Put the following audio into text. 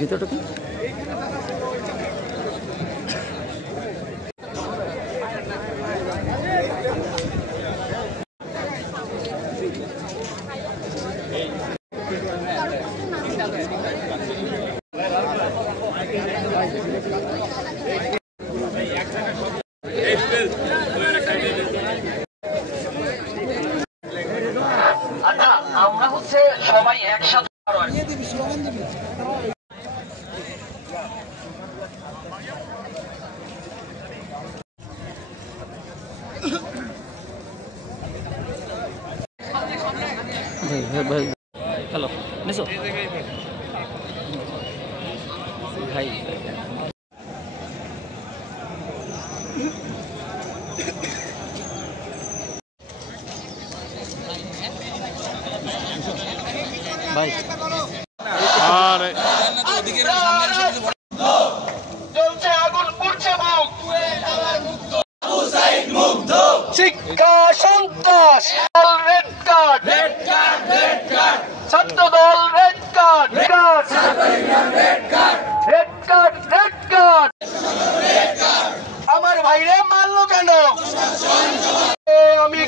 ভিতরটা কি আমরা হচ্ছে সবাই একসাথে হ্যালো নিশো ভাই ভাই চলছে আগুন পুড়ছে মুখ শিক্ষা সন্ত্রাস রেড কার্ড ছাত্র দল রেড কার্ড আমার ভাইরে মারলো কেন আমি